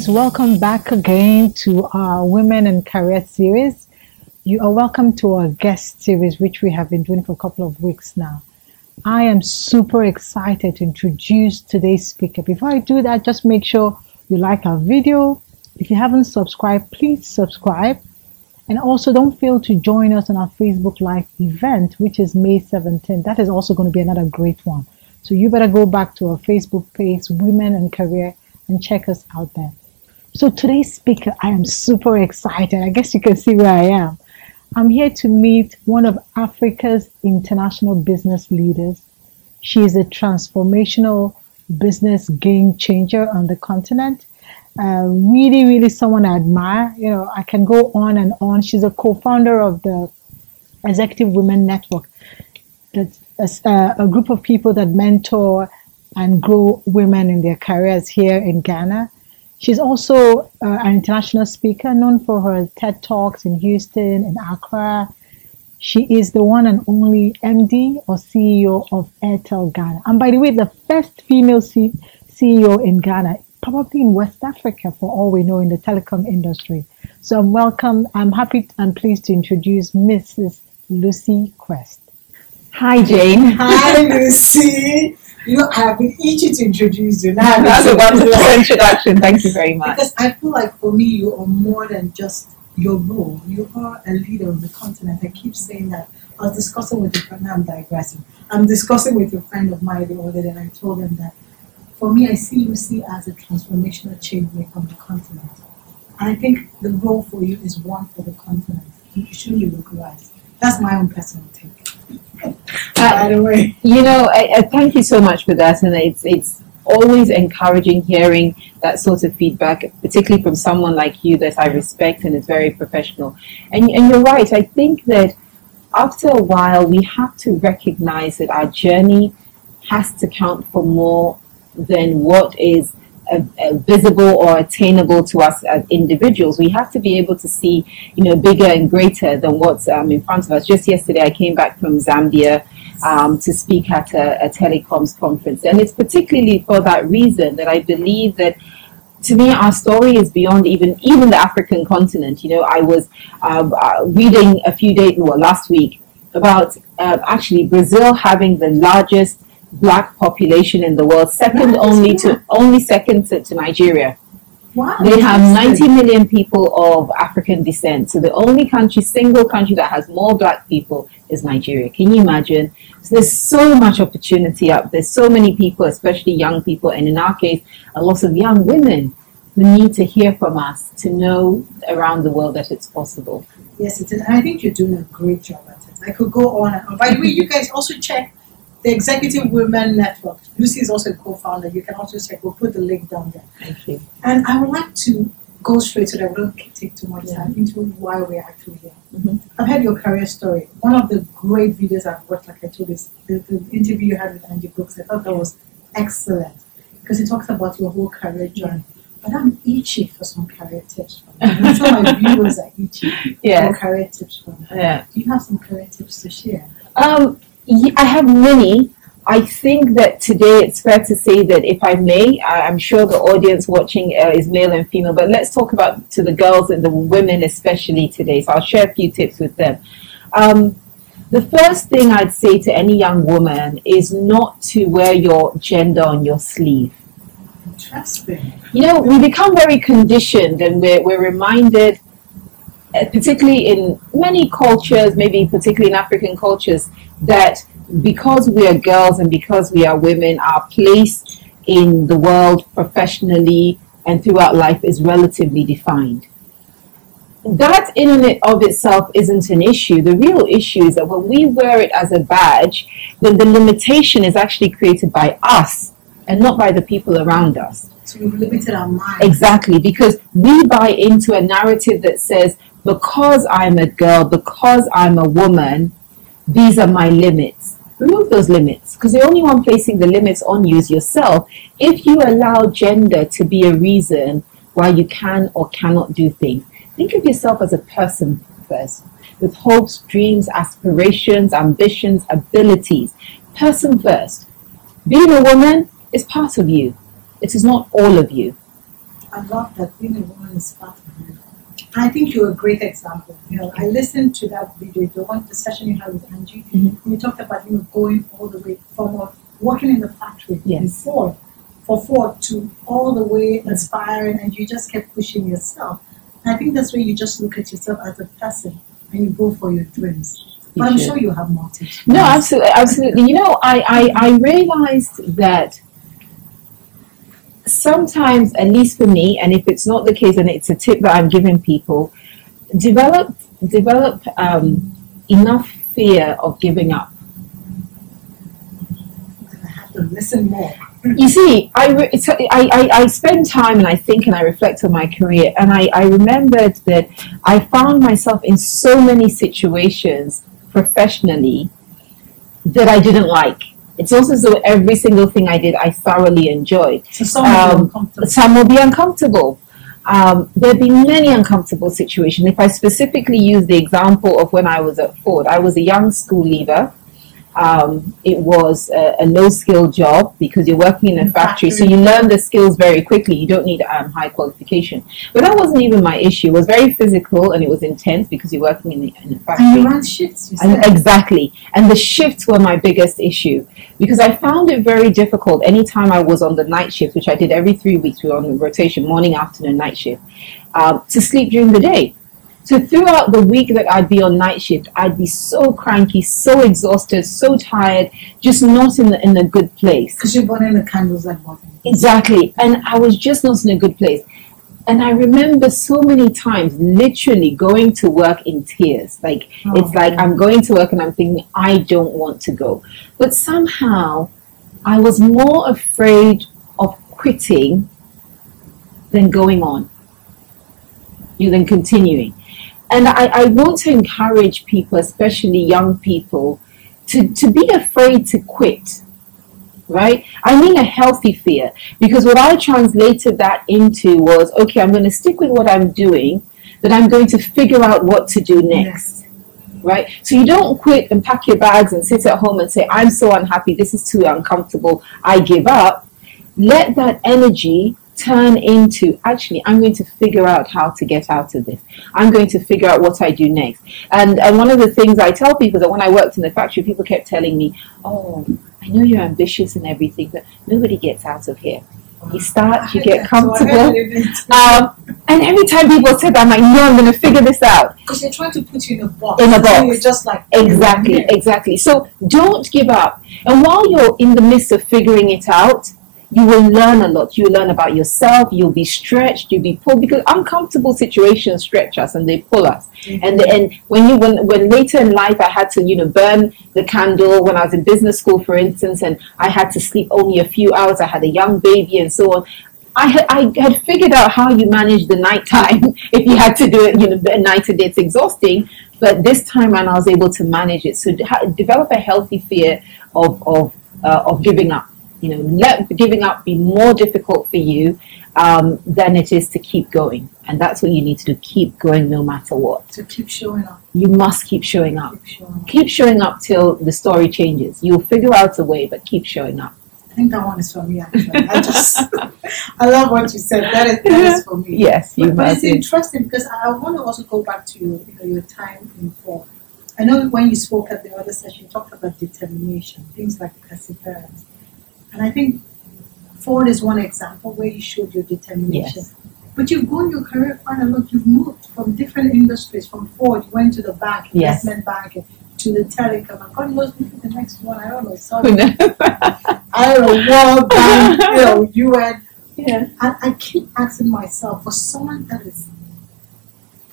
guys, welcome back again to our Women in Career series. You are welcome to our guest series, which we have been doing for a couple of weeks now. I am super excited to introduce today's speaker. Before I do that, just make sure you like our video. If you haven't subscribed, please subscribe. And also don't fail to join us on our Facebook Live event, which is May 17th. That is also going to be another great one. So you better go back to our Facebook page, Women in Career, and check us out there. So today's speaker, I am super excited. I guess you can see where I am. I'm here to meet one of Africa's international business leaders. She is a transformational business game changer on the continent. Really someone I admire. You know, I can go on and on. She's a co-founder of the Executive Women Network. That's a group of people that mentor and grow women in their careers here in Ghana. She's also an international speaker known for her TED Talks in Houston and Accra. She is the one and only MD or CEO of Airtel Ghana. And by the way, the first female CEO in Ghana, probably in West Africa for all we know in the telecom industry. So I'm happy and pleased to introduce Mrs. Lucy Quist. Hi, Jane. Hi, Lucy. You know, I have been itching to introduce you. Now That's a wonderful introduction. Thank you very much. Because I feel like for me, you are more than just your role. You are a leader on the continent. I keep saying that. I was discussing with a friend, now I'm digressing. I'm discussing with a friend of mine the other day, and I told him that for me, I see Lucy as a transformational change maker on the continent. And I think the role for you is one for the continent. You should be localized. That's my own personal take. By the way, you know, I thank you so much for that, and it's always encouraging hearing that sort of feedback, particularly from someone like you that I respect and is very professional. And you're right. I think that after a while, we have to recognize that our journey has to count for more than what is visible or attainable to us as individuals. We have to be able to see, you know, bigger and greater than what's in front of us. Just yesterday, I came back from Zambia to speak at a telecoms conference, and it's particularly for that reason that I believe that, to me, our story is beyond even the African continent. You know, I was reading last week about actually Brazil having the largest Black population in the world, second only to Nigeria. wow, They have 90 million people of African descent. So the only single country that has more Black people is Nigeria. Can you imagine? So there's so much opportunity up there. So many people, especially young people, and in our case, a lot of young women who need to hear from us to know around the world that it's possible. Yes, it is. And I think you're doing a great job at it. I could go on and on. By the way, you guys also check the Executive Women Network. Lucy is also a co-founder. You can also check. We'll put the link down there. Thank you. And I would like to go straight to that. We don't take too much time into why we're actually here. Mm-hmm. I've heard your career story. One of the great videos I've watched, like I told you, the interview you had with Angie Brooks. I thought that was excellent because it talks about your whole career journey. But I'm itchy for some career tips from you. I'm sure my viewers are itchy for career tips from you. Yeah. Do you have some career tips to share? I have many. I think that today it's fair to say that, if I may, I'm sure the audience watching is male and female, but let's talk about to the girls and the women especially today. So I'll share a few tips with them. The first thing I'd say to any young woman is not to wear your gender on your sleeve. Interesting. You know, we become very conditioned, and we're reminded, particularly in many cultures, maybe particularly in African cultures, that because we are girls and because we are women, our place in the world professionally and throughout life is relatively defined. That in and of itself isn't an issue. The real issue is that when we wear it as a badge, then the limitation is actually created by us and not by the people around us. So we've limited our mind. Exactly, because we buy into a narrative that says, because I'm a girl, because I'm a woman, these are my limits. Remove those limits, because the only one placing the limits on you is yourself. If you allow gender to be a reason why you can or cannot do things, think of yourself as a person first, with hopes, dreams, aspirations, ambitions, abilities. Person first. Being a woman is part of you. It is not all of you. I love that being a woman is part of you. I think you're a great example. I listened to that video, the session you had with Angie. Mm-hmm. You talked about going all the way from working in the factory Yes. for Ford to all the way aspiring, and you just kept pushing yourself. And I think that's where you just look at yourself as a person and you go for your dreams. But I'm sure you have motives. No, absolutely, absolutely. I realized that sometimes, at least for me, and if it's not the case, and it's a tip that I'm giving people, develop enough fear of giving up. I have to listen more. You see, I spend time and I think and I reflect on my career, and I remembered that I found myself in so many situations professionally that I didn't like. It's also as though every single thing I did I thoroughly enjoyed. So some will be uncomfortable. There have been many uncomfortable situations. If I specifically use the example of when I was at Ford, I was a young school leaver. It was a low-skill job because you're working in a factory, so you learn the skills very quickly. You don't need high qualification. But that wasn't even my issue. It was very physical and it was intense because you're working in a factory. And you ran shifts, you said. Exactly. And the shifts were my biggest issue because I found it very difficult anytime I was on the night shift, which I did every 3 weeks. We were on the rotation, morning, afternoon, night shift, to sleep during the day. So throughout the week that I'd be on night shift, I'd be so cranky, so exhausted, so tired, just not in a good place. Because you're burning the candles at bottom. Exactly. And I was just not in a good place. And I remember so many times literally going to work in tears. It's like I'm going to work and I'm thinking, I don't want to go. But somehow I was more afraid of quitting than going on, than continuing. And I want to encourage people, especially young people, to be afraid to quit, right? I mean a healthy fear, because what I translated that into was, okay, I'm going to stick with what I'm doing, but I'm going to figure out what to do next, right? So you don't quit and pack your bags and sit at home and say, I'm so unhappy, this is too uncomfortable, I give up. Let that energy turn into, actually, I'm going to figure out how to get out of this. I'm going to figure out what I do next. And one of the things I tell people is that when I worked in the factory, people kept telling me, oh, I know you're ambitious and everything, but nobody gets out of here. You start, you get comfortable. And every time people said that, I'm like, no, I'm going to figure this out. Because they're trying to put you in a box. In a box. So you're just like... Exactly. So don't give up. And while you're in the midst of figuring it out, you will learn a lot. You will learn about yourself. You'll be stretched. You'll be pulled, because uncomfortable situations stretch us and they pull us. Mm-hmm. And when later in life I had to burn the candle when I was in business school, for instance, and I had to sleep only a few hours. I had a young baby and so on. I had figured out how you manage the nighttime if you had to do it at night and day. It's exhausting. But this time around I was able to manage it. So develop a healthy fear of giving up. Let giving up be more difficult for you than it is to keep going. And that's what you need to do. Keep going no matter what. To keep showing up. You must keep showing up. Keep showing up till the story changes. You'll figure out a way, but keep showing up. I think that one is for me, actually. I love what you said. That is for me. Yes, but it's interesting because I want to also go back to your time in Ford. I know when you spoke at the other session, you talked about determination, things like perseverance. And I think Ford is one example where you showed your determination. Yes. But you've gone your career far and look, you've moved from different industries. From Ford, you went to the bank, investment bank, to the telecom. And God knows maybe the next one, I don't know, sorry. I don't know, World Bank, UN. Yeah. And I keep asking myself, for someone that is,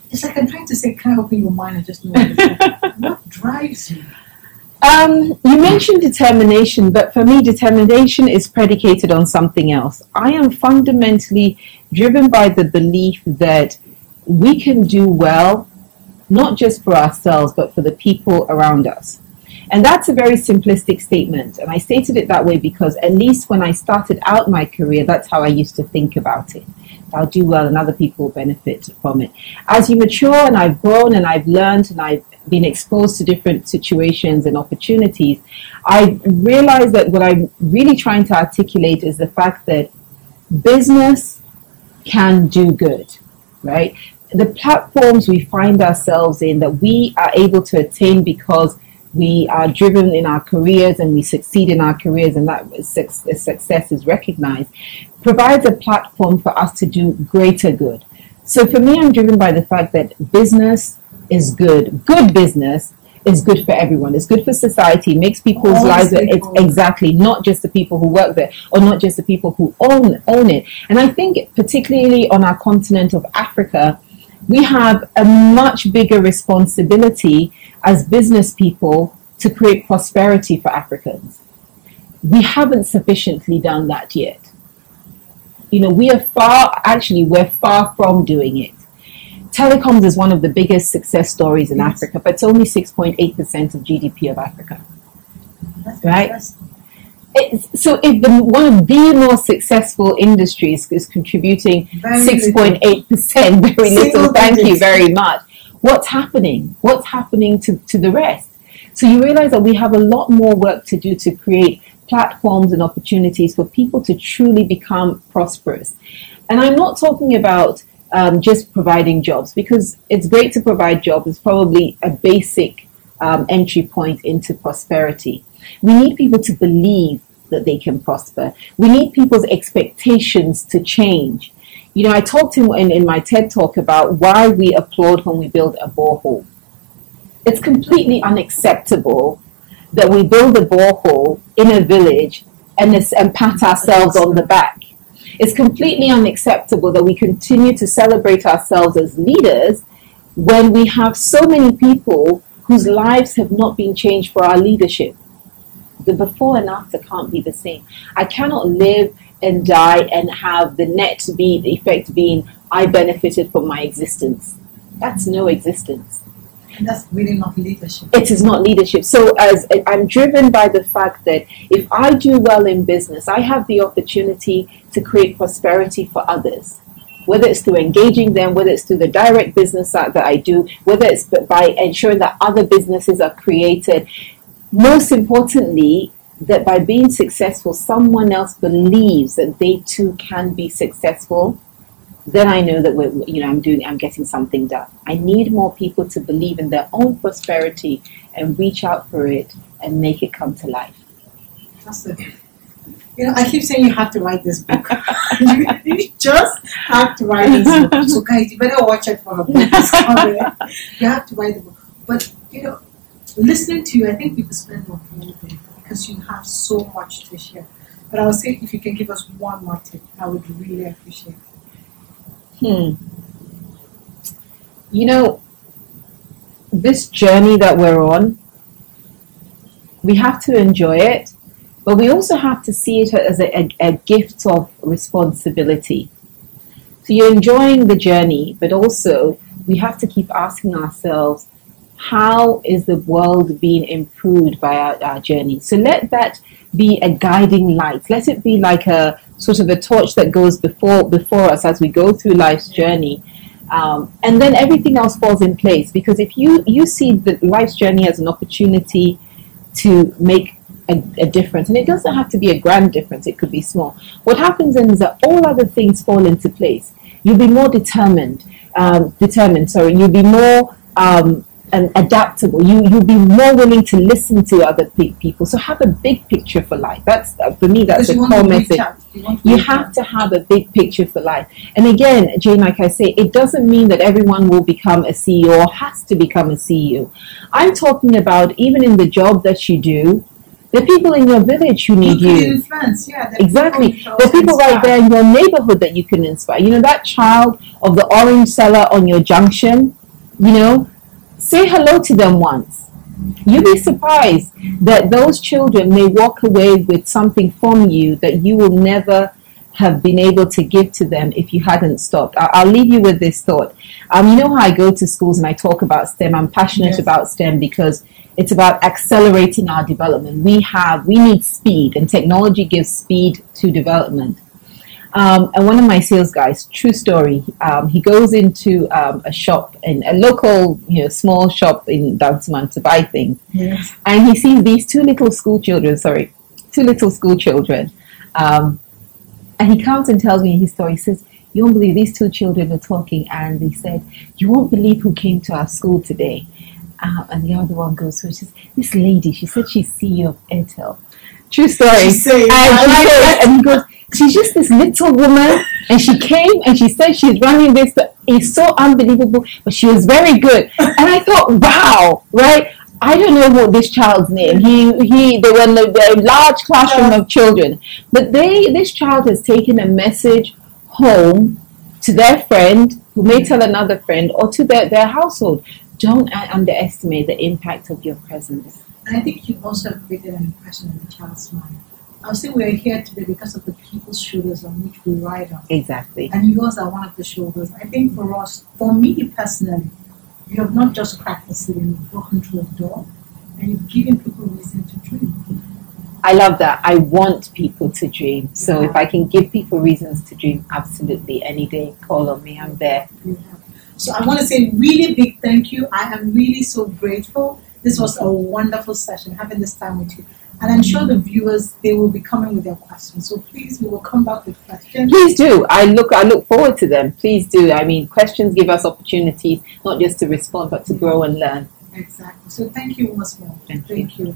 it's like I'm trying to say, can I open your mind and just know what drives you? You mentioned determination, but for me, determination is predicated on something else. I am fundamentally driven by the belief that we can do well, not just for ourselves, but for the people around us. And that's a very simplistic statement. And I stated it that way because at least when I started out my career, that's how I used to think about it. I'll do well and other people will benefit from it. As you mature and I've grown and I've learned and I've been exposed to different situations and opportunities, I realized that what I'm really trying to articulate is the fact that business can do good, right? The platforms we find ourselves in that we are able to attain because we are driven in our careers and we succeed in our careers, and that success is recognized, provides a platform for us to do greater good. So for me, I'm driven by the fact that business is good. Good business is good for everyone. It's good for society. Makes people's lives. It's exactly not just the people who work there, or not just the people who own it. And I think particularly on our continent of Africa, we have a much bigger responsibility as business people to create prosperity for Africans. We haven't sufficiently done that yet. You know, we're far from doing it. Telecoms is one of the biggest success stories in Africa, but it's only 6.8% of GDP of Africa. That's right? So if one of the most successful industries is contributing 6.8%, very little, thank you very much. What's happening? What's happening to the rest? So you realize that we have a lot more work to do to create platforms and opportunities for people to truly become prosperous. And I'm not talking about just providing jobs, because it's great to provide jobs. It's probably a basic entry point into prosperity. We need people to believe that they can prosper. We need people's expectations to change. You know, I talked in my TED Talk about why we applaud when we build a borehole. It's completely unacceptable that we build a borehole in a village and pat ourselves on the back. It's completely unacceptable that we continue to celebrate ourselves as leaders when we have so many people whose lives have not been changed for our leadership. The before and after can't be the same. I cannot live and die and have the effect being I benefited from my existence. That's no existence. And that's really not leadership. It is not leadership. So as I'm driven by the fact that if I do well in business, I have the opportunity to create prosperity for others. Whether it's through engaging them, whether it's through the direct business that I do, whether it's by ensuring that other businesses are created. Most importantly, that by being successful, someone else believes that they too can be successful, then I know that I'm getting something done. I need more people to believe in their own prosperity and reach out for it and make it come to life. That's it. You know, I keep saying you have to write this book. You just have to write this book. So guys, you better watch it for a book. You have to write the book. But you know, listening to you, I think we could spend more time because you have so much to share. But I would say if you can give us one more tip, I would really appreciate it. You know, this journey that we're on, we have to enjoy it, but we also have to see it as a gift of responsibility. So you're enjoying the journey, but also we have to keep asking ourselves, how is the world being improved by our journey? So let that be a guiding light. Let it be like a sort of a torch that goes before us as we go through life's journey. And then everything else falls in place. Because if you see the life's journey as an opportunity to make a difference, and it doesn't have to be a grand difference, it could be small. What happens then is that all other things fall into place. You'll be more determined. You'll be more adaptable. You'll be more willing to listen to other people. So have a big picture for life. That's for me. That's the core message. You have to have a big picture for life. And again, Jane, like I say, it doesn't mean that everyone will become a CEO or has to become a CEO. I'm talking about even in the job that you do. There are people in your village who need you. Influence, yeah. Exactly. There are people right there in your neighborhood that you can inspire. You know, that child of the orange seller on your junction, you know, say hello to them once. You'll be surprised that those children may walk away with something from you that you will never have been able to give to them if you hadn't stopped. I'll leave you with this thought. You know how I go to schools and I talk about STEM. I'm passionate about STEM because it's about accelerating our development. We need speed, and technology gives speed to development. And one of my sales guys, true story, he goes into a shop, in a local, small shop in Dansuman to buy things. Yes. And he sees these two little school children. And he comes and tells me his story. He says, you won't believe these two children were talking, and they said, you won't believe who came to our school today. And the other one goes, so she says, this lady, she said she's CEO of Airtel. True story. And he goes, she's just this little woman, and she came and she said she's running this. It's so unbelievable, but she was very good. And I thought, wow, right? I don't know what this child's name. They were in a large classroom of children, but this child has taken a message home to their friend, who may tell another friend, or to their household. Don't underestimate the impact of your presence. And I think you also have created an impression in the child's mind. I would say we're here today because of the people's shoulders on which we ride on. Exactly. And yours are one of the shoulders. I think for us, for me personally, you have not just cracked the ceiling, you've broken through a door, and you've given people reason to dream. I love that. I want people to dream. So if I can give people reasons to dream, absolutely, any day, call on me, I'm there. So I want to say really big thank you. I am really so grateful. This was a wonderful session, having this time with you. And I'm sure the viewers, they will be coming with their questions. So please, we will come back with questions. Please do. I look forward to them. Please do. I mean, questions give us opportunities, not just to respond, but to grow and learn. Exactly. So thank you once more. Thank you.